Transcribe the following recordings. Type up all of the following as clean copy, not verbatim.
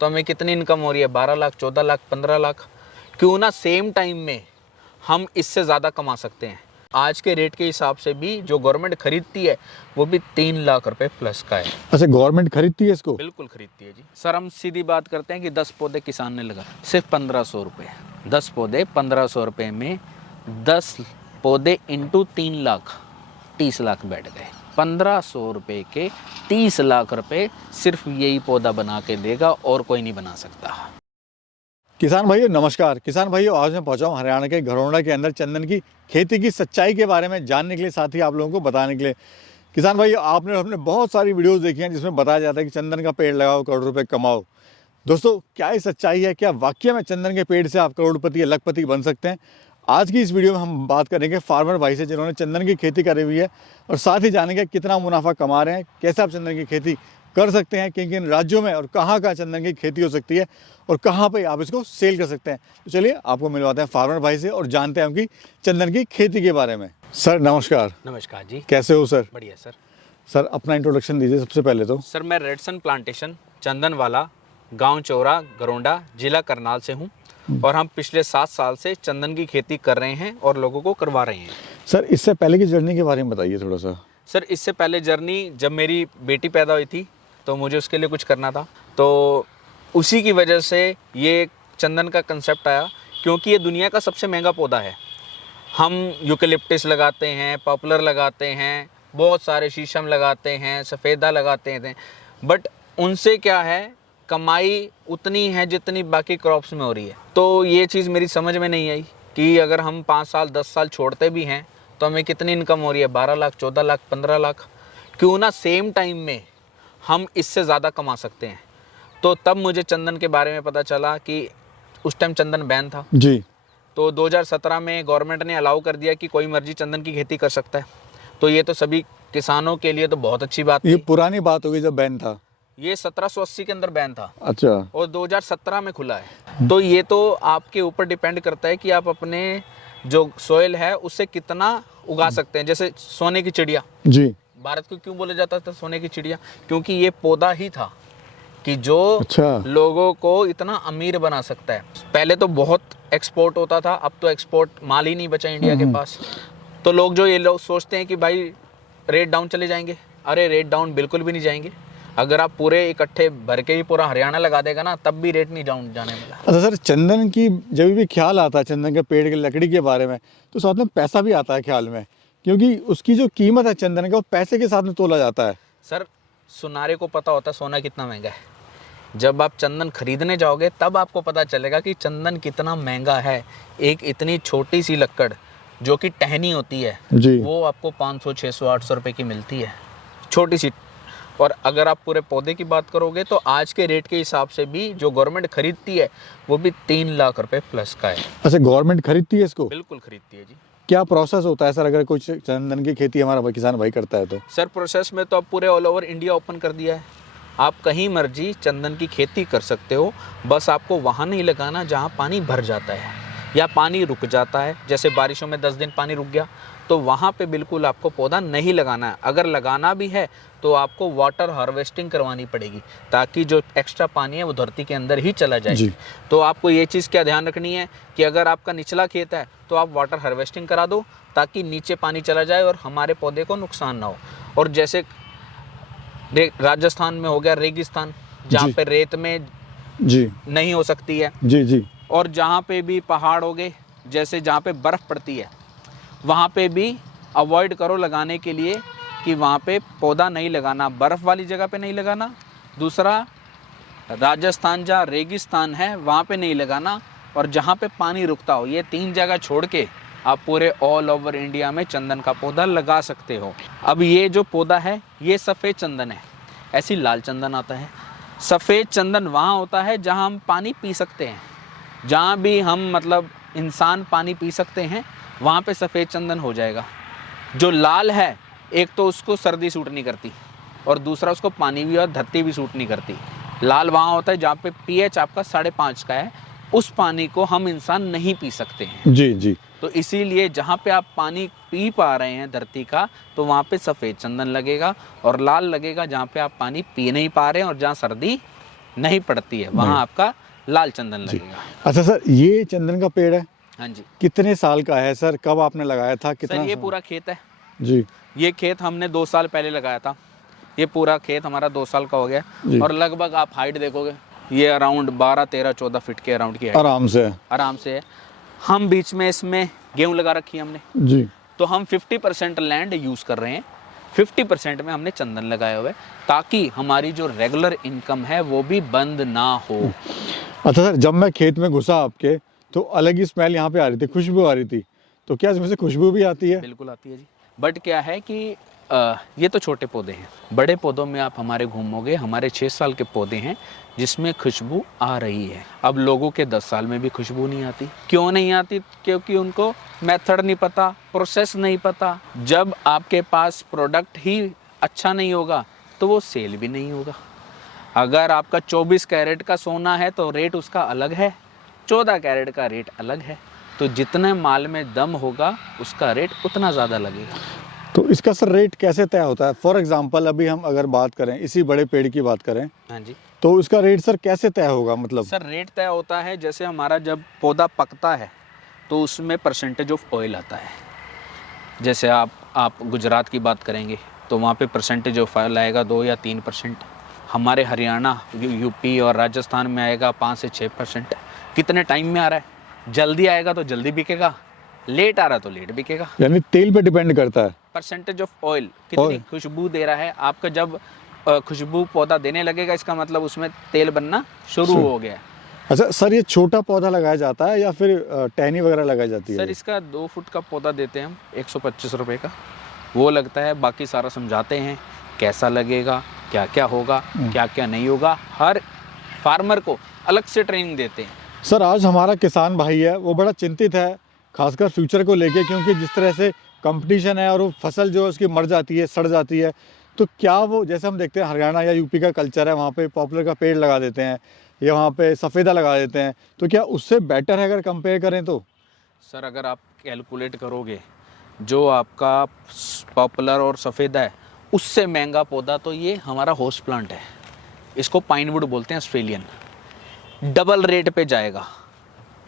तो हमें कितनी इनकम हो रही है, 12 लाख, 14 लाख, 15 लाख। क्यों ना सेम टाइम में हम इससे ज़्यादा कमा सकते हैं। आज के रेट के हिसाब से भी जो गवर्नमेंट खरीदती है वो भी 3 लाख रुपए प्लस का है। अच्छा, गवर्नमेंट खरीदती है इसको? बिल्कुल खरीदती है जी सर। हम सीधी बात करते हैं कि 10 पौधे किसान ने लगा, सिर्फ 1500 रुपये। 10 पौधे 1500 रुपये में 10 पौधे इंटू 3 लाख, 30 लाख बैठ गए। 1500 रुपये के 30 लाख रुपए सिर्फ यही पौधा बना के देगा और कोई नहीं बना सकता। किसान भाइयों नमस्कार। किसान भाइयों, आज मैं पहुंचा हूं हरियाणा के घरौंडा के अंदर चंदन की खेती की सच्चाई के बारे में जानने के लिए, साथ ही आप लोगों को बताने के लिए। किसान भाइयों, हमने बहुत सारी वीडियोस देखी हैं जिसमें बताया जाता है कि चंदन का पेड़ लगाओ, करोड़ रुपए कमाओ। दोस्तों, क्या ये सच्चाई है? क्या वाकई में चंदन के पेड़ से आप करोड़पति या लखपति बन सकते हैं? आज की इस वीडियो में हम बात करेंगे फार्मर भाई से जिन्होंने चंदन की खेती करी हुई है, और साथ ही जानेंगे कितना मुनाफा कमा रहे हैं, कैसे आप चंदन की खेती कर सकते हैं, किन किन राज्यों में और कहाँ चंदन की खेती हो सकती है और कहाँ पे आप इसको सेल कर सकते हैं। तो चलिए आपको मिलवाते हैं फार्मर भाई से और जानते हैं उनकी चंदन की खेती के बारे में। सर नमस्कार। नमस्कार जी। कैसे हो सर? बढ़िया सर। सर अपना इंट्रोडक्शन दीजिए सबसे पहले तो। सर मैं रेडसन प्लांटेशन चंदन वाला, गांव चौरा, घरौंडा, जिला करनाल से हूं, और हम पिछले 7 साल से चंदन की खेती कर रहे हैं और लोगों को करवा रहे हैं। सर इससे पहले की जर्नी के बारे में बताइए थोड़ा सा। सर इससे पहले जर्नी, जब मेरी बेटी पैदा हुई थी तो मुझे उसके लिए कुछ करना था, तो उसी की वजह से ये चंदन का कंसेप्ट आया, क्योंकि ये दुनिया का सबसे महंगा पौधा है। हम यूकेलिप्टस लगाते हैं, पॉपुलर लगाते हैं, बहुत सारे शीशम लगाते हैं, सफ़ेदा लगाते हैं, बट उनसे क्या है, कमाई उतनी है जितनी बाकी क्रॉप्स में हो रही है। तो ये चीज़ मेरी समझ में नहीं आई कि अगर हम 5 साल 10 साल छोड़ते भी हैं तो हमें कितनी इनकम हो रही है, 12 लाख, 14 लाख, 15 लाख। क्यों ना सेम टाइम में हम इससे ज़्यादा कमा सकते हैं। तो तब मुझे चंदन के बारे में पता चला कि उस टाइम चंदन बैन था जी। तो 2017 में गवर्नमेंट ने अलाउ कर दिया कि कोई मर्जी चंदन की खेती कर सकता है। तो ये तो सभी किसानों के लिए तो बहुत अच्छी बात थी। ये पुरानी बात होगी जब बैन था। ये 1780 के अंदर बैन था। अच्छा। और 2017 में खुला है। तो ये तो आपके ऊपर डिपेंड करता है कि आप अपने जो सोइल है उससे कितना उगा सकते हैं। जैसे सोने की चिड़िया जी। भारत को क्यों बोला जाता था सोने की चिड़िया? क्योंकि ये पौधा ही था कि जो लोगों को इतना अमीर बना सकता है। पहले तो बहुत एक्सपोर्ट होता था, अब तो एक्सपोर्ट माल ही नहीं बचा इंडिया के पास। तो ये लोग सोचते हैं कि भाई रेट डाउन चले जाएंगे। अरे रेट डाउन बिल्कुल भी नहीं जाएंगे। अगर आप पूरे इकट्ठे भर के ही पूरा हरियाणा लगा देगा ना, तब भी रेट नहीं डाउन जाने वाला। अच्छा सर, चंदन की जब भी ख्याल आता है चंदन के पेड़ की लकड़ी के बारे में, तो साथ में पैसा भी आता है ख्याल में, क्योंकि उसकी जो कीमत है चंदन का वो पैसे के साथ में तोला जाता है। सर सुनारे को पता होता है सोना कितना महंगा है। जब आप चंदन खरीदने जाओगे तब आपको पता चलेगा कि चंदन कितना महंगा है। एक इतनी छोटी सी लकड़ जो कि टहनी होती है जी, वो आपको 500, 600, 800 रुपये की मिलती है, छोटी सी। और अगर आप पूरे पौधे की बात करोगे तो आज के रेट के हिसाब से भी जो गवर्नमेंट खरीदती है वो भी 3 लाख रुपए प्लस का है। अच्छा, गवर्नमेंट खरीदती है इसको? बिल्कुल खरीदती है जी। क्या प्रोसेस होता है सर अगर कोई चंदन की खेती हमारा किसान भाई करता है तो? सर प्रोसेस में तो अब पूरे ऑल ओवर इंडिया ओपन कर दिया है। आप कहीं मर्जी चंदन की खेती कर सकते हो। बस आपको वहाँ नहीं लगाना जहाँ पानी भर जाता है या पानी रुक जाता है। जैसे बारिशों में 10 दिन पानी रुक गया तो वहाँ पे बिल्कुल आपको पौधा नहीं लगाना है। अगर लगाना भी है तो आपको वाटर हार्वेस्टिंग करवानी पड़ेगी, ताकि जो एक्स्ट्रा पानी है वो धरती के अंदर ही चला जाए। तो आपको ये चीज़ क्या ध्यान रखनी है कि अगर आपका निचला खेत है तो आप वाटर हार्वेस्टिंग करा दो, ताकि नीचे पानी चला जाए और हमारे पौधे को नुकसान ना हो। और जैसे राजस्थान में हो गया रेगिस्तान, जहाँ पे रेत में जी नहीं हो सकती है। जी जी। और जहाँ पे भी पहाड़ हो गए, जैसे जहाँ पे बर्फ़ पड़ती है, वहाँ पे भी अवॉइड करो लगाने के लिए कि वहाँ पे पौधा नहीं लगाना, बर्फ़ वाली जगह पे नहीं लगाना। दूसरा, राजस्थान जहाँ रेगिस्तान है वहाँ पे नहीं लगाना, और जहाँ पे पानी रुकता हो, ये 3 जगह छोड़ के आप पूरे ऑल ओवर इंडिया में चंदन का पौधा लगा सकते हो। अब ये जो पौधा है ये सफ़ेद चंदन है, ऐसी लाल चंदन आता है। सफ़ेद चंदन वहाँ होता है जहाँ हम पानी पी सकते हैं, जहाँ भी हम मतलब इंसान पानी पी सकते हैं, वहाँ पे सफ़ेद चंदन हो जाएगा। जो लाल है, एक तो उसको सर्दी सूट नहीं करती, और दूसरा उसको पानी भी और धरती भी सूट नहीं करती। लाल वहाँ होता है जहाँ पे pH आपका 5.5 का है, उस पानी को हम इंसान नहीं पी सकते हैं। जी जी। तो इसीलिए जहाँ पे आप पानी पी पा रहे हैं धरती का, तो वहाँ पे सफ़ेद चंदन लगेगा, और लाल लगेगा जहाँ पे आप पानी पी नहीं पा रहे हैं और जहाँ सर्दी नहीं पड़ती है, वहाँ आपका लाल चंदन लगेगा। अच्छा सर, ये चंदन का पेड़ है, हाँ जी। कितने साल का है सर? कब आपने लगाया था? कितना सर ये पूरा खेत है जी। ये खेत हमने 2 साल पहले लगाया था। ये पूरा खेत हमारा 2 साल का हो गया जी। और लगभग आप हाइट देखोगे ये अराउंड 12, 13, 14 फीट के अराउंड की हाइट आराम से है। हम बीच में इसमें गेहूं लगा रखी है हमने जी। तो हम 50% लैंड यूज़ कर रहे हैं, 50% में हमने चंदन लगाया हुआ है ताकि हमारी जो रेगुलर इनकम है वो भी बंद ना हो। अच्छा सर, जब मैं खेत में घुसा आपके तो अलग ही स्मेल यहाँ पे आ रही थी, खुशबू आ रही थी, तो क्या इसमें से खुशबू भी आती है? बिल्कुल आती है जी। बट क्या है कि ये तो छोटे पौधे हैं, बड़े पौधों में आप हमारे घूमोगे, हमारे 6 साल के पौधे हैं जिसमें खुशबू आ रही है। अब लोगों के 10 साल में भी खुशबू नहीं आती। क्यों नहीं आती? क्योंकि उनको मेथड नहीं पता, प्रोसेस नहीं पता। जब आपके पास प्रोडक्ट ही अच्छा नहीं होगा तो वो सेल भी नहीं होगा। अगर आपका 24 कैरेट का सोना है तो रेट उसका अलग है, 14 कैरेट का रेट अलग है। तो जितने माल में दम होगा उसका रेट उतना ज़्यादा लगेगा। तो इसका सर रेट कैसे तय होता है? फॉर एग्जांपल अभी हम अगर बात करें, इसी बड़े पेड़ की बात करें, हाँ जी। तो इसका रेट सर कैसे तय होगा? मतलब सर रेट तय होता है जैसे हमारा जब पौधा पकता है तो उसमें परसेंटेज ऑफ ऑयल आता है। जैसे आप गुजरात की बात करेंगे तो वहाँ पे परसेंटेज ऑफ ऑयल आएगा 2 या 3%। हमारे हरियाणा, यूपी और राजस्थान में आएगा 5 से 6%। कितने टाइम में आ रहा है? जल्दी आएगा तो जल्दी बिकेगा, लेट आ रहा तो लेट बिकेगा। यानी तेल पे डिपेंड करता है। परसेंटेज ऑफ ऑयल कितनी खुशबू दे रहा है आपका। जब खुशबू पौधा देने लगेगा इसका मतलब उसमें तेल बनना शुरू हो गया। अच्छा सर, ये छोटा पौधा लगाया जाता है या फिर टहनी वगैरह लगाई जाती है? सर इसका 2 फुट का पौधा देते हैं हम 125 रुपये का, वो लगता है। बाकी सारा समझाते हैं कैसा लगेगा, क्या क्या होगा, क्या क्या नहीं होगा। हर फार्मर को अलग से ट्रेनिंग देते हैं। सर आज हमारा किसान भाई है वो बड़ा चिंतित है, खासकर फ्यूचर को लेके, क्योंकि जिस तरह से कंपटीशन है और वो फसल जो है उसकी मर जाती है, सड़ जाती है। तो क्या वो, जैसे हम देखते हैं हरियाणा या यूपी का कल्चर है, वहाँ पे पॉपुलर का पेड़ लगा देते हैं या वहाँ पे सफ़ेदा लगा देते हैं, तो क्या उससे बेटर है अगर कंपेयर करें तो? सर अगर आप कैलकुलेट करोगे जो आपका पॉपुलर और सफ़ेदा है उससे महंगा पौधा तो ये हमारा होस्ट प्लांट है। इसको पाइनवुड बोलते हैं ऑस्ट्रेलियन। डबल रेट पे जाएगा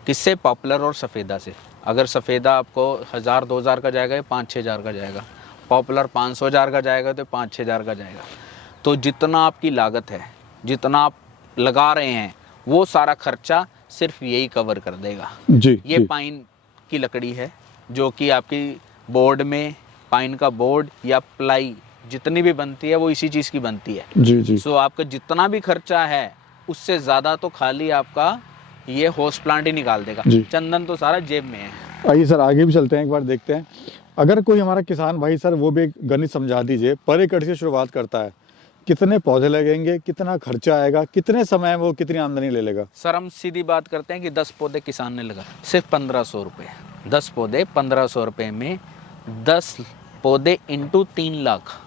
किससे? पॉपुलर और सफ़ेदा से। अगर सफ़ेदा आपको 1000-2000 का जाएगा या 5-6 हज़ार का जाएगा, पॉपुलर 500,000 का जाएगा तो 5-6 हज़ार का जाएगा। तो जितना आपकी लागत है, जितना आप लगा रहे हैं, वो सारा खर्चा सिर्फ यही कवर कर देगा। जी, ये पाइन की लकड़ी है जो कि आपकी बोर्ड में, पाइन का बोर्ड या प्लाई जितनी भी बनती है वो इसी चीज़ की बनती है। जी जी। सो आपका जितना भी खर्चा है उससे ज़्यादा तो खाली आपका ये होस्ट प्लांट ही निकाल देगा। चंदन तो सारा जेब में है। आइए सर आगे भी चलते हैं, एक बार देखते हैं। अगर कोई हमारा किसान भाई, सर वो भी एक गणित समझा दीजिए, पर एकड़ से शुरुआत करता है, कितने पौधे लगेंगे, कितना खर्चा आएगा, कितने समय में वो कितनी आमदनी ले लेगा? सर हम सीधी बात करते हैं कि 10 पौधे किसान ने लगा, सिर्फ 1500 रुपये। 10 पौधे 1500 रुपये में 10 पौधे इंटू 3 लाख,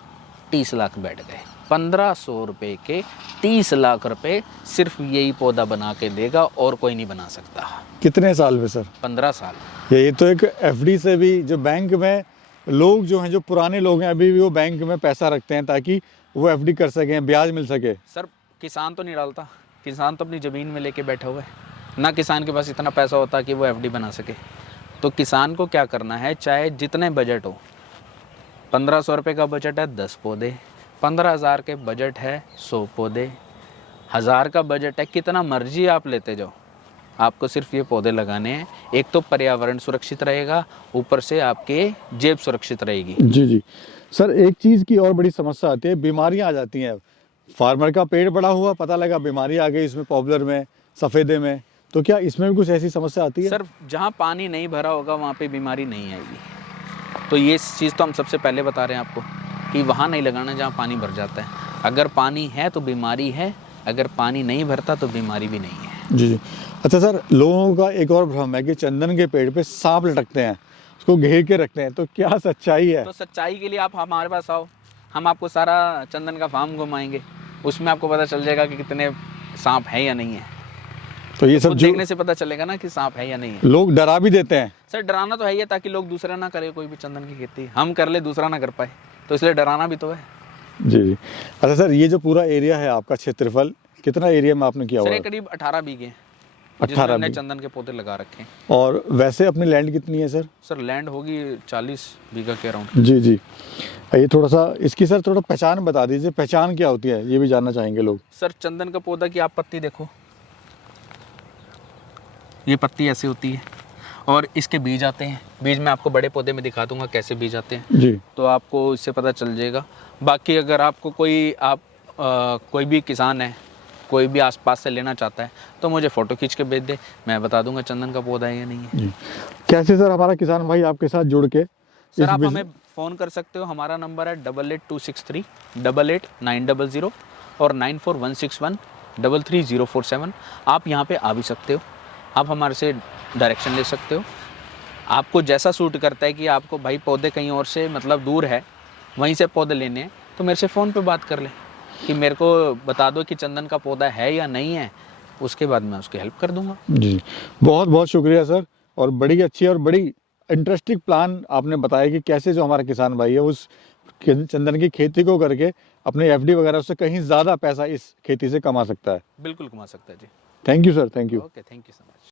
30 लाख बैठ गए। 1500 रुपये के 30 लाख रुपए सिर्फ यही पौधा बना के देगा और कोई नहीं बना सकता। कितने साल में सर? 15 साल। ये तो एक एफडी से भी, जो बैंक में लोग जो हैं, जो पुराने लोग हैं, अभी भी वो बैंक में पैसा रखते हैं ताकि वो एफडी कर सकें, ब्याज मिल सके। सर किसान तो नहीं डालता, किसान तो अपनी ज़मीन में लेके बैठा हुआ है ना। किसान के पास इतना पैसा होता कि वो एफडी बना सके। तो किसान को क्या करना है, चाहे जितने बजट हो, 1500 रुपये का बजट है 10 पौधे, 15,000 के बजट है 100 पौधे, 1000 का बजट है, कितना मर्जी आप लेते जाओ, आपको सिर्फ ये पौधे लगाने हैं। एक तो पर्यावरण सुरक्षित रहेगा, ऊपर से आपके जेब सुरक्षित रहेगी। जी जी। सर एक चीज़ की और बड़ी समस्या आती है, बीमारियां आ जाती हैं। फार्मर का पेड़ बड़ा हुआ, पता लगा बीमारी आ गई इसमें, पॉपुलर में, सफ़ेदे में, तो क्या इसमें भी कुछ ऐसी समस्या आती है? सर जहाँ पानी नहीं भरा होगा वहाँ पे बीमारी नहीं आएगी। तो ये चीज़ तो हम सबसे पहले बता रहे हैं आपको कि वहाँ नहीं लगाना जहाँ पानी भर जाता है। अगर पानी है तो बीमारी है, अगर पानी नहीं भरता तो बीमारी भी नहीं है। जी जी। अच्छा सर, लोगों का एक और भ्रम है कि चंदन के पेड़ पे सांप लटकते हैं, उसको घेर के रखते हैं, तो क्या सच्चाई है? तो सच्चाई के लिए आप हमारे पास आओ, हम आपको सारा चंदन का फार्म घुमाएंगे, उसमें आपको पता चल जाएगा कि कितने सांप है या नहीं है। तो ये सब देखने से पता चलेगा ना कि सांप है या नहीं है। लोग डरा भी देते हैं। सर डराना तो है ही, ताकि लोग दूसरा ना करे कोई भी चंदन की खेती, हम कर ले दूसरा ना कर पाए, तो इसलिए डराना भी तो है। जी जी। अच्छा सर, ये जो पूरा एरिया है आपका क्षेत्रफल कितना एरिया में आपने किया सर हुआ ये है? करीब 18 बीघे हैं, 18 जिसमें हमने बीघे। चंदन के पौधे लगा रखे हैं। और वैसे अपनी लैंड कितनी है सर? सर लैंड होगी 40 बीघा के अराउंड। जी जी, ये थोड़ा सा इसकी सर थोड़ा पहचान बता दीजिए, पहचान क्या होती है ये भी जानना चाहेंगे लोग। सर चंदन का पौधा की आप पत्ती देखो, ये पत्ती ऐसी होती है और इसके बीज आते हैं। बीज मैं आपको बड़े पौधे में दिखा दूंगा कैसे बीज आते हैं, जी तो आपको इससे पता चल जाएगा। बाकी अगर आपको कोई भी किसान है, कोई भी आसपास से लेना चाहता है तो मुझे फ़ोटो खींच के भेज दे, मैं बता दूंगा चंदन का पौधा है या नहीं है। जी, कैसे सर हमारा किसान भाई आपके साथ जुड़ के सर आप हमें फ़ोन कर सकते हो, हमारा नंबर है 8826388900 और 9416133047। आप यहाँ पे आ भी सकते हो, आप हमारे से डायरेक्शन ले सकते हो। आपको जैसा सूट करता है कि आपको भाई पौधे कहीं और से मतलब दूर है, वहीं से पौधे लेने हैं, तो मेरे से फ़ोन पे बात कर लें कि मेरे को बता दो कि चंदन का पौधा है या नहीं है, उसके बाद मैं उसकी हेल्प कर दूंगा। जी, बहुत बहुत शुक्रिया सर। और बड़ी अच्छी और बड़ी इंटरेस्टिंग प्लान आपने बताया कि कैसे जो हमारा किसान भाई है उस चंदन की खेती को करके अपने एफडी वगैरह से कहीं ज़्यादा पैसा इस खेती से कमा सकता है। बिल्कुल कमा सकता है जी। Thank you sir, thank you. Okay, thank you so much.